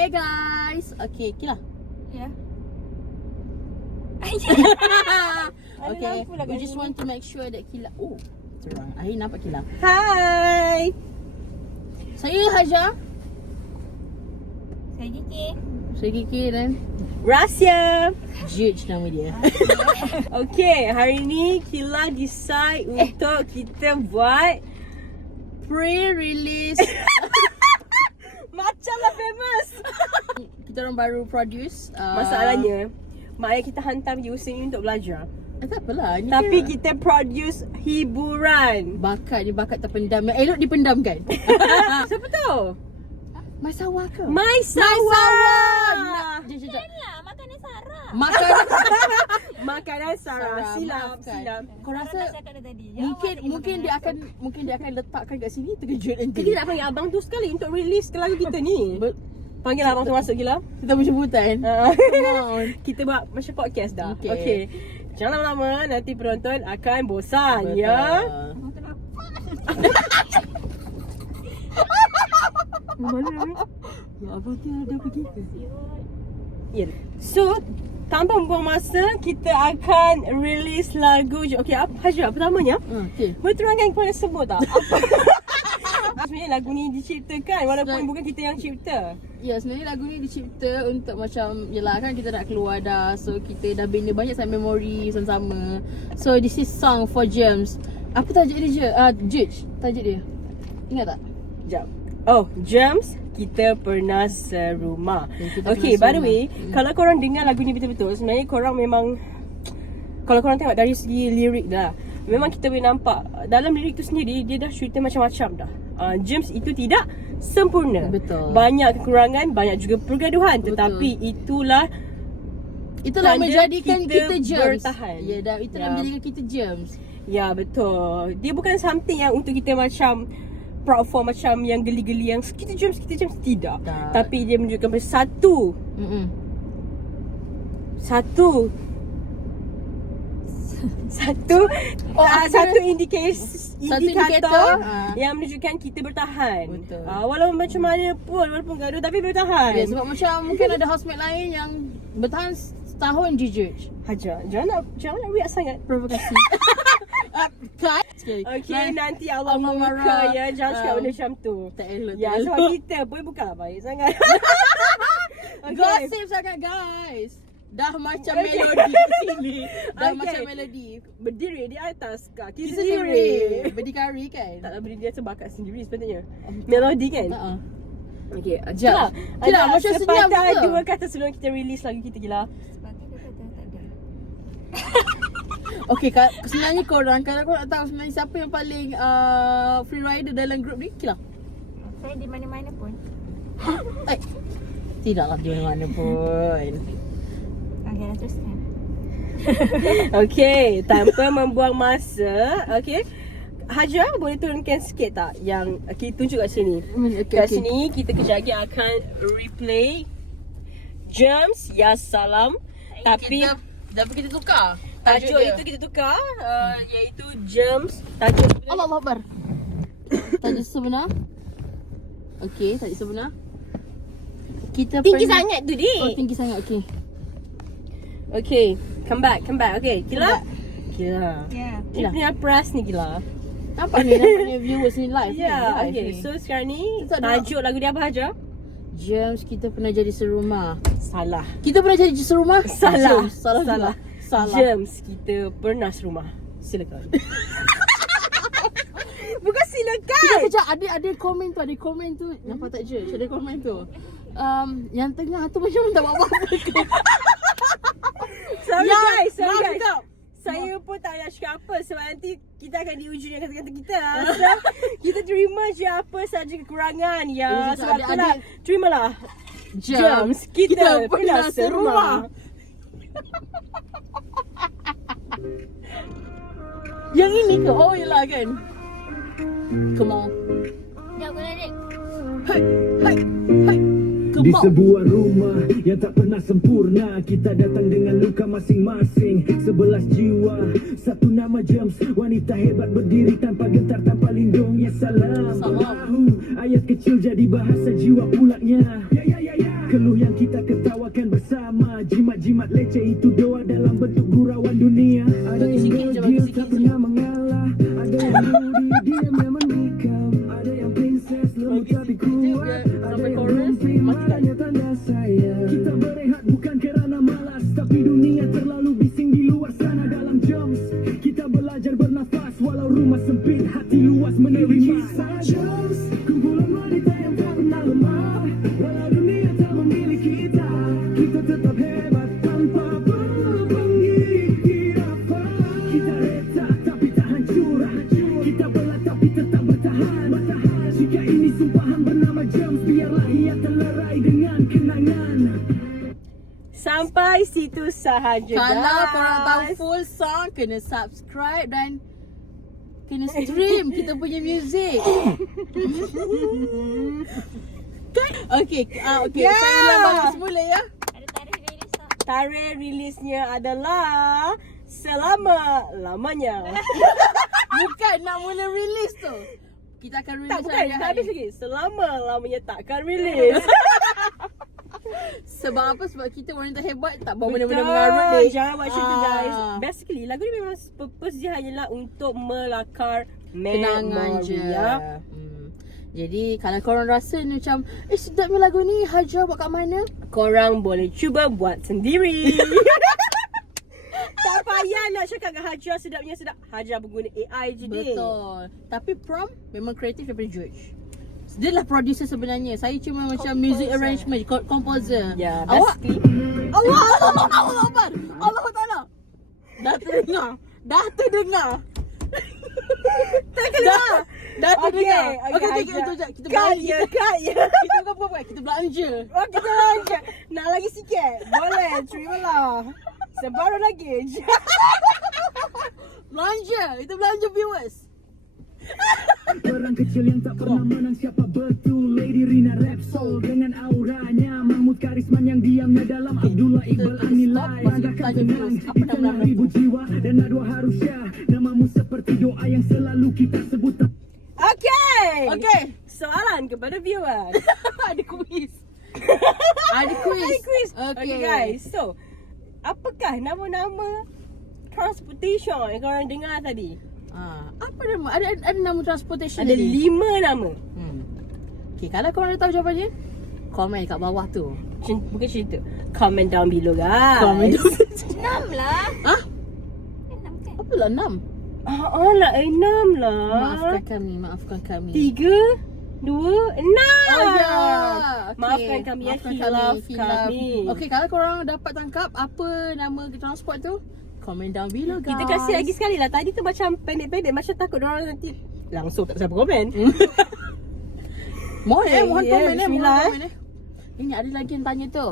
Hey guys. Okay, Kila. Yeah. Okay, we just want to make sure that Kila. Oh, terang. Akhir nampak Kila. Hai. Saya Haja. Saya Kiki. Saya Kiki dan Rasya. Judge nama dia. Okay, hari ni Kila decide untuk kita buat Pre-release. macamlah famous. Kita orang baru produce. Masalahnya, mak ayah kita hantar pergi usaha ni untuk belajar. Tak apalah. Ni Tapi kan kita produce hiburan. bakat ni bakat terpendam. Yang elok dipendamkan. Siapa tu? Mai Sawah ke? Mai Sawah. Sawah. Jom. Lah, makanan Sarah. Makanan Makanan Sarah. Silap. Kau rasa Cakap dah tadi. mungkin dia akan letakkan kat sini terkejut nanti. Kita nak panggil abang tu sekali untuk release lagu kita ni. Panggil abang tu masuk Gila. Kita berjemputan. Kita buat macam podcast dah. Okay. Okay. Jangan lama-lama, nanti penonton akan bosan. Ya. Mana? Ya abang tu dah pergi ke? Ya. So, tanpa membuang masa, kita akan release lagu. Okay, apa Haja? Pertamanya, Okay. boleh terangkan kepada semua tak? Apa? Sebenarnya lagu ni diciptakan walaupun bukan kita yang cipta. Ya, sebenarnya lagu ni dicipta untuk macam yelah kan kita nak keluar dah. So kita dah bina banyak sangat memori sama-sama. So this is song for James. Apa tajuk dia je? Judge tajuk dia. Ingat tak? Sekejap. Oh, James, kita pernah serumah. Kita Okay, pernah by the way, kalau korang dengar lagu ni betul-betul, sebenarnya korang memang, kalau korang tengok dari segi lirik dah, memang kita boleh nampak dalam lirik tu sendiri dia dah cerita macam-macam dah. James itu tidak sempurna. Betul. Banyak kekurangan, banyak juga pergaduhan. Betul. Tetapi itulah Itulah tanda menjadikan kita James. bertahan. Ya, dah itulah menjadikan kita James. Ya, betul. Dia bukan something yang untuk kita macam proud for, macam yang geli-geli yang kita James tidak. Tak. Tapi dia menunjukkan satu indikator yang menunjukkan kita bertahan. Betul. Walaupun macam mana pun, walaupun gaduh tapi bertahan. Ya, sebab macam mungkin ada housemate lain yang bertahan setahun je Judge. Hajar, jangan nak riak sangat. Provokasi. Cut. Okay, nanti Allah Allah murka marah. ya. Jangan cakap benda macam tu. Tak elok. Ya, tak elok. sebab kita pun bukanlah baik sangat. Gossip sangat guys. Dah macam melodi kat sini. Dah macam melodi. Berdiri di atas kaki Kita sendiri. sendiri. Berdikari kan? Taklah berdiri di atas bakat sendiri sepatutnya. Melodi kan? Okay, Jap. Gila, macam senyap sepatah ke? dua kata sebelum kita release lagu kita Gila. Sepatutnya kata tak ada. Okay, sebenarnya korang, kalau korang nak tahu sebenarnya siapa yang paling free rider dalam grup ni, Kila. Saya di mana-mana pun. Tidaklah di mana-mana pun. Okey, dah teruskan. Okay, tanpa membuang masa, okay. Haja boleh turunkan sikit tak yang kita tunjuk kat sini? Kat sini kita kejap lagi akan replay James Ya Salam. Tapi kita tukar. tajuk itu kita tukar, iaitu James. Tajuk Allah Akbar. Tajuk sebenar. Okay, tajuk sebenar. Kita tinggi sangat tu dik. Oh, tinggi sangat. Okay. Okay, come back. Okay, Gila. Gila. Ya. Kita punya press ni Gila. Nampak ni nampaknya viewers ni live. Ya, ni, live okay. ni. So sekarang ni Kita ada- tajuk lagu dia apa Haja? James, kita pernah jadi serumah. Salah. Kita pernah jadi serumah? Salah. James, salah. James, kita pernah serumah. Silakan. Bukan silakan. Tidak, sekejap. Ada komen tu. Nampak tak je? Ada komen tu. Yang tengah tu macam tak buat apa-apa ke? Sorry Ya, guys. maaf kau. Saya pun tak nak cakap apa sebab nanti kita akan diuji dengan kata-kata kita. So, kita terima je apa saja kekurangan ya. Sebab itulah, terimalah. James, kita pernah serumah. Yang ini ke? Oh yelah kan. Come on. Jom, kena Dik. Hai. Di sebuah rumah yang tak pernah sempurna, kita datang dengan luka masing-masing. 11 jiwa, satu nama James, wanita hebat berdiri tanpa gentar, tanpa lindung. Ya salam. Ayat kecil jadi bahasa jiwa pulaknya. Ya. keluh yang kita ketawakan bersama. Jimat-jimat leceh itu doa dalam bentuk gurauan dunia. Ada Bagi sikit yang je, bagi gogil sikit tak je. pernah mengalah. Ada yang moody diam yang menikam. Ada yang princess lembut Bagi tapi sikit je, kuat. biar Ada sampai yang chorus, mimpi matikan. marahnya tanda sayang. Kita berehat bukan kerana malas, tapi dunia terlalu bising di luar sana dalam jams. Kita belajar bernafas walau rumah sempit, hati luas menerima saja. Kumpulan wanita yang tak pernah lemah, walau dunia tak memilih kita, kita tetap hebat tanpa perlu pengkhianat. Kita retak tapi tak hancur, kita belah tapi tetap bertahan. Jika ini sumpahan bernama James, biarlah ia terlerai dengan kenangan. Sampai situ sahaja, Kalau guys. korang tahu full song, kena subscribe dan kena stream kita punya music. Okay, okay. Yeah. Saya ulang balik semula ya. Ada tarikh rilis tak? Tarikh rilisnya adalah selama-lamanya. Bukan nak mula release tu. Kita akan release Tak, bukan. hari Tak habis lagi. Selama-lamanya takkan rilis. Sebab apa? Sebab kita wanita hebat tak bawa Betul. benda-benda mengarut deh. Jangan buat macam tu, guys. Ah. Basically, lagu ni memang purpose dia hanyalah untuk melakar Kenangan memori, je. ya. Jadi kalau korang rasa ni macam sedapnya lagu ni, Hajar buat kat mana? Korang boleh cuba buat sendiri. Tak payah nak cakap dengan Hajar sedapnya sedap. Hajar berguna AI je dia. Betul. Tapi prompt memang kreatif daripada George. Dia lah producer sebenarnya. Saya cuma macam music arrangement, composer. Ya, Awak basically. Allah Akbar. Allah Taala. Dah terdengar. Dah terdengar. Tak kena. Dah terdengar. Okay, Okey, Hajar. sekejap. Kita Cut belanja. ya, cut ya. Kita bukan apa? Kita belanja. Oh, kita belanja. Nak lagi sikit? Boleh, terimalah. Separuh lagi. Belanja. Kita belanja viewers. Perang kecil yang tak pernah menang, siapa betul? Lady Rina Repsol dengan auranya, Mahmud Karisman yang diamnya dalam Abdullah Iqbal Anilai. Banggakan tenang di tengah ribu jiwa dan Nadwa Harusyah, namamu seperti doa yang selalu kita sebut. Okay. Okey. Soalan kepada viewers. Ada quiz. Ada quiz. Ada quiz. Okay. Okay guys. So, apakah nama-nama transportation yang korang dengar tadi? Apa nama? Ada nama transportation Ada tadi? 5 nama. Okay, kalau korang dah tahu jawapannya, komen kat bawah tu. Bukan cerita. Comment down below, guys. Komen tu. 6 lah. Ah? 6 kan? Apalah 6? Alah, 6 lah. Maafkan kami. 3, 2, 6. Oh ya. Okay. Maafkan kami ya, khilaf kami. Okay, kalau korang dapat tangkap apa nama transport tu, komen down below guys. Kita kasih lagi sekali lah. Tadi tu macam pendek-pendek, macam takut orang nanti langsung tak siapa komen. Mohon Okay, mohon ya, komen bismillah, mohon komen Ini ada lagi yang tanya tu.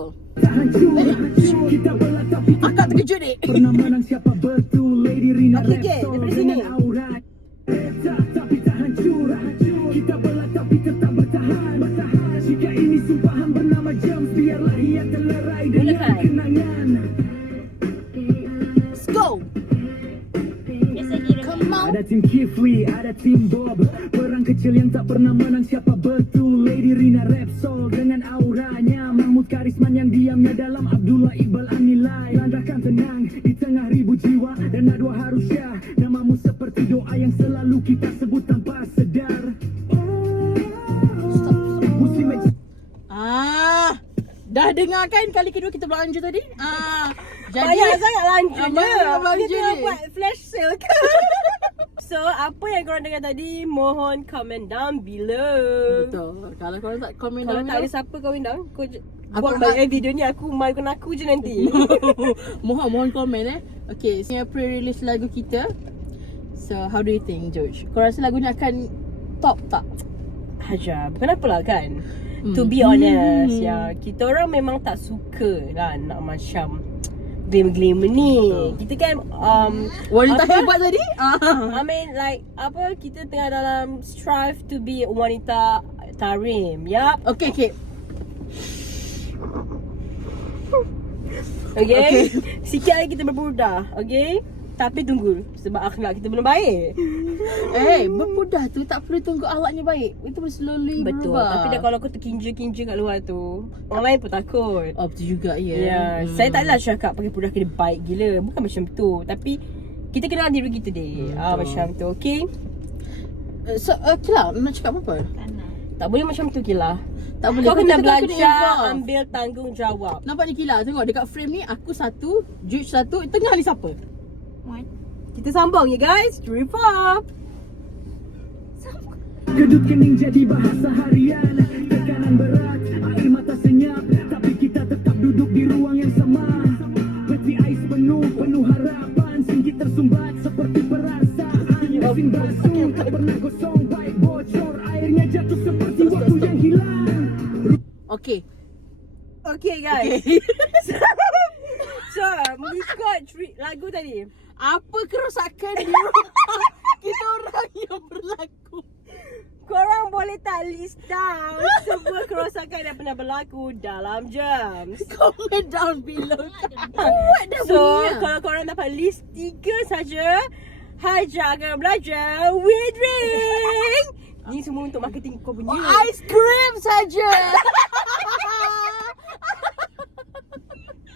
Kita belah tapi Akak terkejut dek. pernah menang, siapa betul? Lady Rina Okey, okey, Repsol daripada sini. dengan auranya. Retak tapi tak hancur, kita belah tapi tetap bertahan. Jika ini sumpahan bernama James, biarlah ia terlerai dengan Mulakan. kenangan. Let's go. Biasa kira. Come on. Ada tim Kifli, ada tim Bob, perang kecil yang tak pernah menang, siapa betul? Lady Rina Repsol dengan auranya, Mahmud Karisman yang diamnya dalam Abdullah Iqbal Anilai. Landahkan tenang di tengah ribu jiwa dan Nadwa Harusyah, namamu seperti doa yang selalu kita sebut tanpa sedar. Muslim Dah dengar kan kali kedua kita belanja tadi? Jadi Banyak sangat lanjut banyak belanja Kita ni. buat flash sale ke? So, apa yang korang dengar tadi, mohon comment down below. Betul. Kalau korang tak komen Kalau down tak ada below, siapa komen down, kau Aku buat nak- balik video ni, aku malukan aku je nanti. mohon komen Okay, ini pre-release lagu kita. So, how do you think, George? Kau rasa lagu ni akan top tak? Hajar, kenapa lah kan? To be honest, ya, kita orang memang tak suka lah nak macam glamour-glamour ni. Kita kan Wanita apa? hebat tadi? I mean like apa, kita tengah dalam strive to be wanita tarim. Yup. Okay. Okay. Sikit lagi kita berbudah. Okay. Tapi tunggu, sebab akhlak kita belum baik. Berpudah tu tak perlu tunggu akhlaknya baik. Itu boleh slowly Betul. berubah. Tapi dah kalau kau terkinja-kinja kat luar tu, orang lain pun takut. Oh, betul juga ya. Ya, saya taklah cakap pakai pudah kena baik gila. Bukan macam tu. Tapi kita kenal diri kita deh. Macam tu, okey? So, Kila, nak cakap apa? Tak nak. Tak boleh macam tu, Kila. Tak boleh. Kau kena Kita belajar involve. ambil tanggungjawab. Nampak ni Kila, tengok dekat frame ni aku satu, Jude satu, tengah ni siapa? One. Kita sambung ya guys. 3, 4. Kedut kening jadi bahasa harian. Tekanan berat, air mata senyap, tapi kita tetap duduk di ruang yang sama. Peti ais penuh harapan, singgih tersumbat seperti perasaan. Mesin basuh tak pernah gosong, baik bocor, airnya jatuh seperti waktu yang hilang. Okay. Okay guys. So, mengikut lagu tadi. Apa kerosakan di rumah kita orang yang berlaku? Korang boleh tak list down semua kerosakan yang pernah berlaku dalam Germs. Comment down below. So, kalau korang dapat list 3 saja, Haja akan belajar with ring. Ni semua untuk marketing kau punya. Ice cream saja.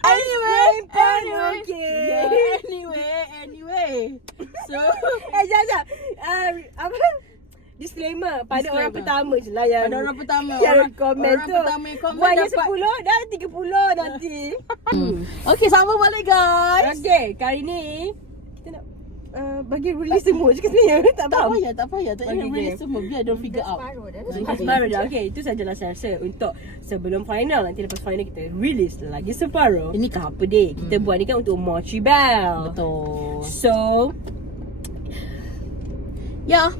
Anyway. Okay. Anyway. So, Jap. Apa? Disclaimer pada Disclaimer. orang pertama je lah yang pada orang pertama, yang komen orang tu. pertama yang komen Buatnya dapat 10 dan 30 nanti. Okay, sambung balik guys. Okay, kali ni kita nak bagi release semua je ke sebenarnya. Tak Tak faham. payah, tak payah. Tak payah Okay, release okay. semua biar don't figure out. Separuh dah. Separuh dah. Okay, itu sajalah saya rasa untuk sebelum final. Nanti lepas final kita release lagi separuh. Ini tak apa deh. Kita buat ni kan untuk Mochi Bell. Betul. So, Yeah.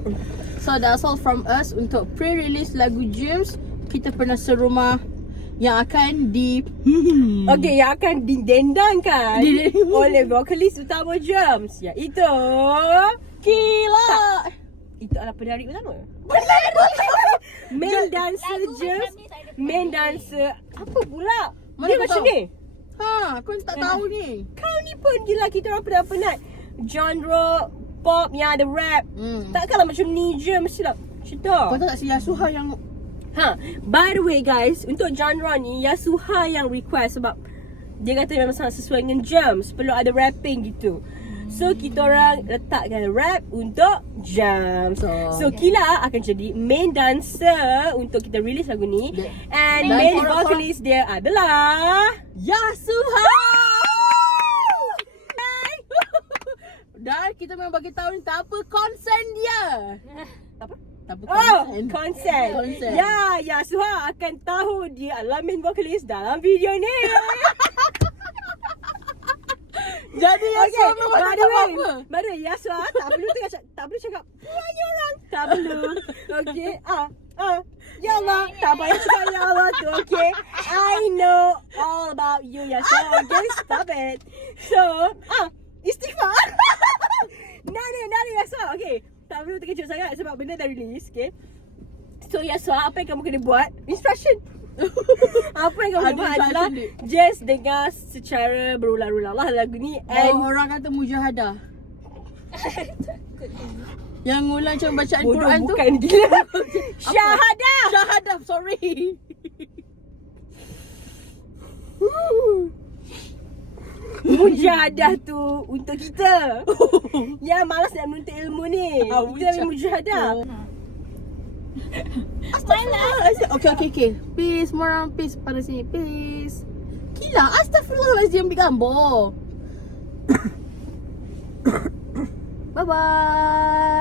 So that's all from us untuk pre-release lagu James. Kita pernah serumah yang akan okay, yang akan didendangkan oleh vokalis utama Germs, iaitu Kila. itu adalah penari utama. Main dancer Germs. Main dancer apa pula? Mana Dia kau macam tahu? ni. Aku tak tahu ni. Kau ni pun gila, kita orang pernah penat genre pop yang ada rap. Takkanlah macam ni je mesti lah. Macam tu. Kau tahu tak si Yasuha yang By the way guys, untuk genre ni Yasuha yang request sebab dia kata memang sangat sesuai dengan Germs, perlu ada rapping gitu. So kita orang letakkan rap untuk Germs. So Kila akan jadi main dancer untuk kita release lagu ni. And Dan main korang- vocalist dia adalah Yasuha. Dan kita memang bagi tahu ni tak apa konsen dia. apa? Tak apa Oh, konsen. konsen. Konsen. Ya, Yasuha akan tahu dia adalah main vocalist dalam video ni. Jadi Yasuha memang by tak the tahu way, apa. by the way, Yasuha tak perlu cakap punya orang. Tak perlu. Okay. Ya Allah, tak payah cakap ya Allah tu, okay. I know all about you, Yasuha. Okay, stop it. So, istighfar. Nari Yasuha. Okay, tak perlu terkejut sangat sebab benda dah release, okay. So Yasuha, apa yang kamu kena buat? Instruction. Apa yang kamu Ada buat instruction adalah dia. just dengar secara berulang-ulang lah lagu ni. And Orang kata mujahadah. Yang ulang macam bacaan bodoh Quran tu. bukan gila. Syahadah. Syahadah, sorry. Mujahadah tu untuk kita yang malas nak menuntut ilmu ni. Kita ambil mujahadah. Astagfirullahaladzim. Okay. Peace, semua orang peace pada sini. Peace. Gila, astagfirullahaladzim ambil gambar. Bye-bye.